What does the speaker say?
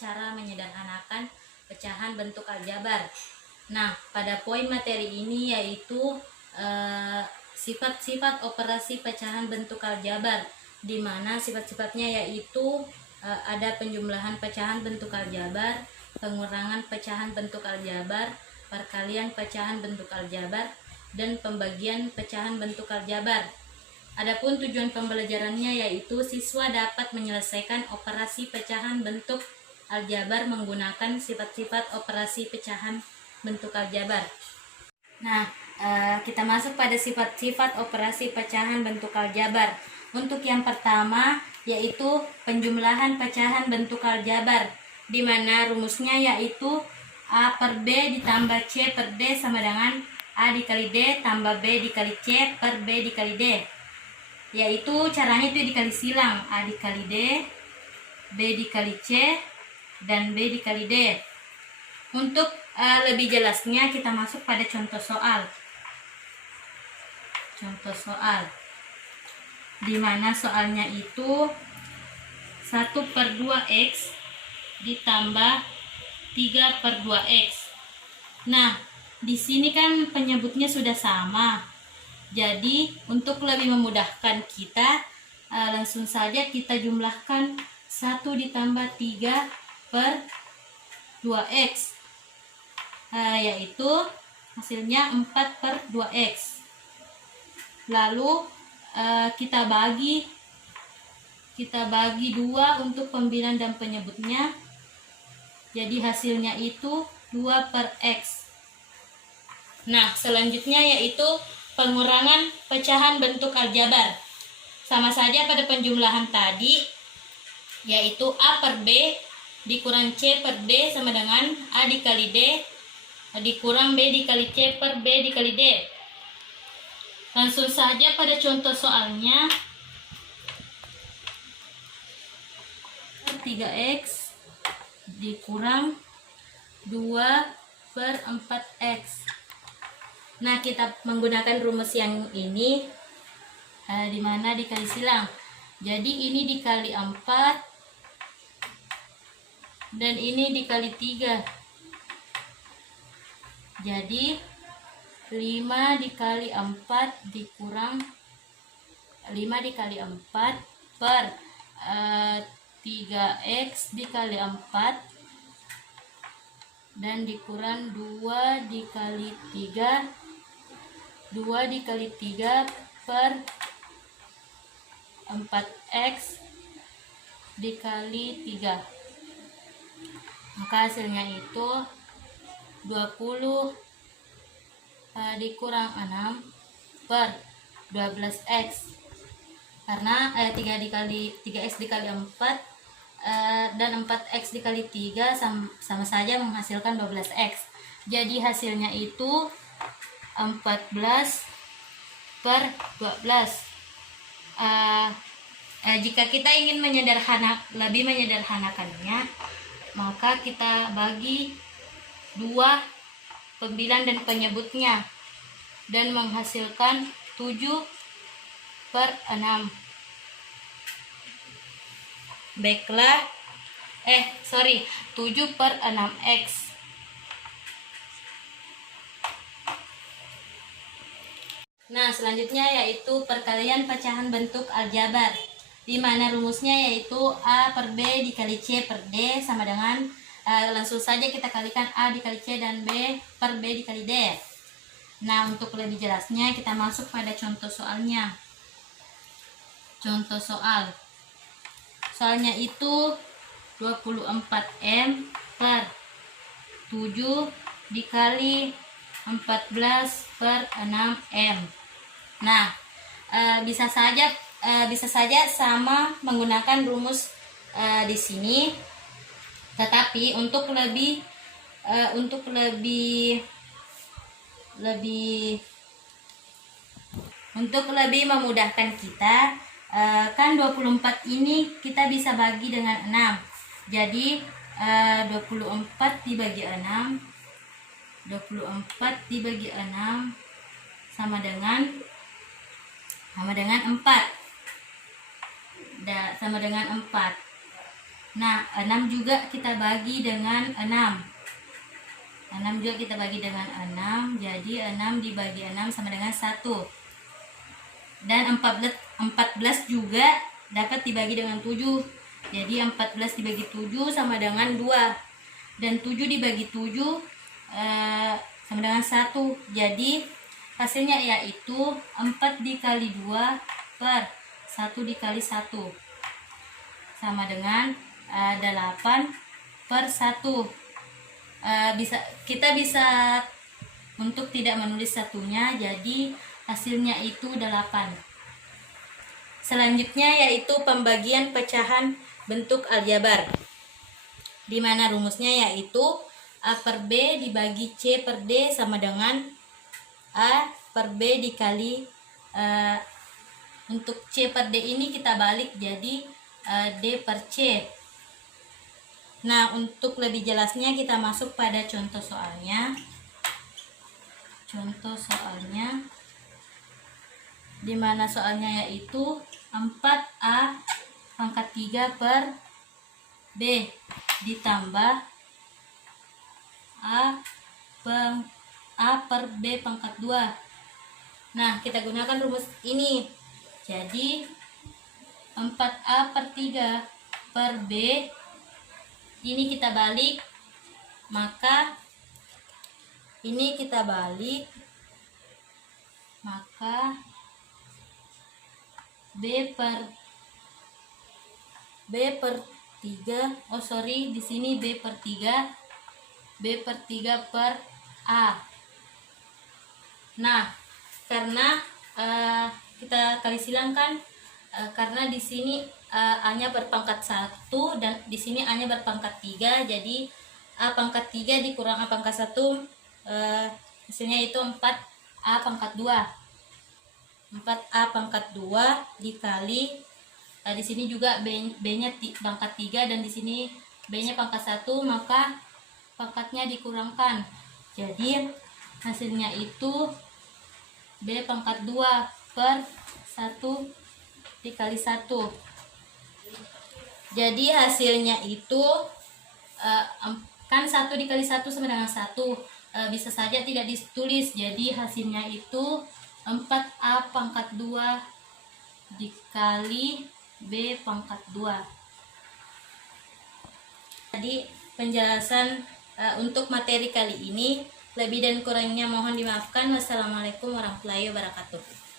cara menyederhanakan pecahan bentuk aljabar. Nah, pada poin materi ini yaitu sifat-sifat operasi pecahan bentuk aljabar, di mana sifat-sifatnya yaitu ada penjumlahan pecahan bentuk aljabar, pengurangan pecahan bentuk aljabar, perkalian pecahan bentuk aljabar, dan pembagian pecahan bentuk aljabar. Adapun tujuan pembelajarannya yaitu siswa dapat menyelesaikan operasi pecahan bentuk aljabar menggunakan sifat-sifat operasi pecahan bentuk aljabar. Nah, kita masuk pada sifat-sifat operasi pecahan bentuk aljabar. Untuk yang pertama yaitu penjumlahan pecahan bentuk aljabar, di mana rumusnya yaitu A per B ditambah C per D sama dengan A dikali D tambah B dikali C per B dikali D. Yaitu caranya itu dikali silang, A dikali D, B dikali C, dan B dikali D. Untuk lebih jelasnya kita masuk pada contoh soal. Contoh soal, di mana soalnya itu 1/2x ditambah 3/2x. Nah, di sini kan penyebutnya sudah sama. Jadi, untuk lebih memudahkan kita, langsung saja kita jumlahkan 1 ditambah 3/2x. Yaitu hasilnya 4/2x. Lalu kita bagi 2 untuk pembilang dan penyebutnya. Jadi hasilnya itu 2/x. Nah, selanjutnya yaitu pengurangan pecahan bentuk aljabar. Sama saja pada penjumlahan tadi, yaitu A per B dikurang C per D sama dengan A dikali D dikurang B dikali C per B dikali D. Langsung saja pada contoh soalnya, 3x dikurang 2/4x. Nah, kita menggunakan rumus yang ini, di mana dikali silang. Jadi ini dikali 4 dan ini dikali 3. Jadi 5 dikali 4 dikurang 5 dikali 4 per 3x dikali 4 dan dikurang 2 dikali 3 per 4x dikali 3. Maka hasilnya itu 20 dikurang 6 per 12x. Karena 3x dikali 4 dan 4x dikali 3 sama saja menghasilkan 12x. Jadi hasilnya itu 14/12. Jika kita ingin lebih menyederhanakannya, maka kita bagi 2 pembilang dan penyebutnya dan menghasilkan 7/6. Baiklah, 7/6x. Nah, selanjutnya yaitu perkalian pecahan bentuk aljabar, di mana rumusnya yaitu A per B dikali C per D sama dengan langsung saja kita kalikan A dikali C dan B per B dikali D. Nah, untuk lebih jelasnya kita masuk pada contoh soalnya. Contoh soal. Soalnya itu 24M per 7 dikali 14/6M. Nah, bisa saja sama menggunakan rumus di sini, tetapi untuk lebih memudahkan kita, kan 24 ini kita bisa bagi dengan 6. Jadi 24 dibagi 6 sama dengan 4. Sama dengan 4. Nah, 6 juga kita bagi dengan 6. 6 juga kita bagi dengan 6. Jadi 6 dibagi 6 sama dengan 1. Dan 14 juga dapat dibagi dengan 7. Jadi 14 dibagi 7 sama dengan 2. Dan 7 dibagi 7 sama dengan 1. Jadi hasilnya yaitu 4 dikali 2 per 1 dikali 1 sama dengan 8 per 1. Kita bisa untuk tidak menulis satunya, jadi hasilnya itu 8. Selanjutnya yaitu pembagian pecahan bentuk aljabar, di mana rumusnya yaitu A per B dibagi C per D sama dengan A per B dikali untuk C per D ini kita balik jadi D per C. Nah, untuk lebih jelasnya kita masuk pada contoh soalnya. Contoh soalnya, di mana soalnya yaitu 4A pangkat 3 per B ditambah A per B pangkat 2. Nah, kita gunakan rumus ini. Jadi 4A per 3 per B ini kita balik, maka ini kita balik, maka B per 3, di sini B per 3 per A. Nah, karena kita kali silangkan, karena di sini A-nya berpangkat 1 dan di sini A-nya berpangkat 3, jadi A pangkat 3 dikurang A pangkat 1, hasilnya itu 4A pangkat 2. 4A pangkat 2 dikali di sini juga B-nya pangkat 3 dan di sini B-nya pangkat 1, maka pangkatnya dikurangkan. Jadi hasilnya itu B pangkat 2 per 1 dikali 1. Jadi hasilnya itu kan 1 dikali 1 sama dengan 1, bisa saja tidak ditulis. Jadi hasilnya itu 4A pangkat 2 dikali B pangkat 2. Jadi penjelasan untuk materi kali ini, lebih dan kurangnya mohon dimaafkan. Wassalamualaikum warahmatullahi wabarakatuh.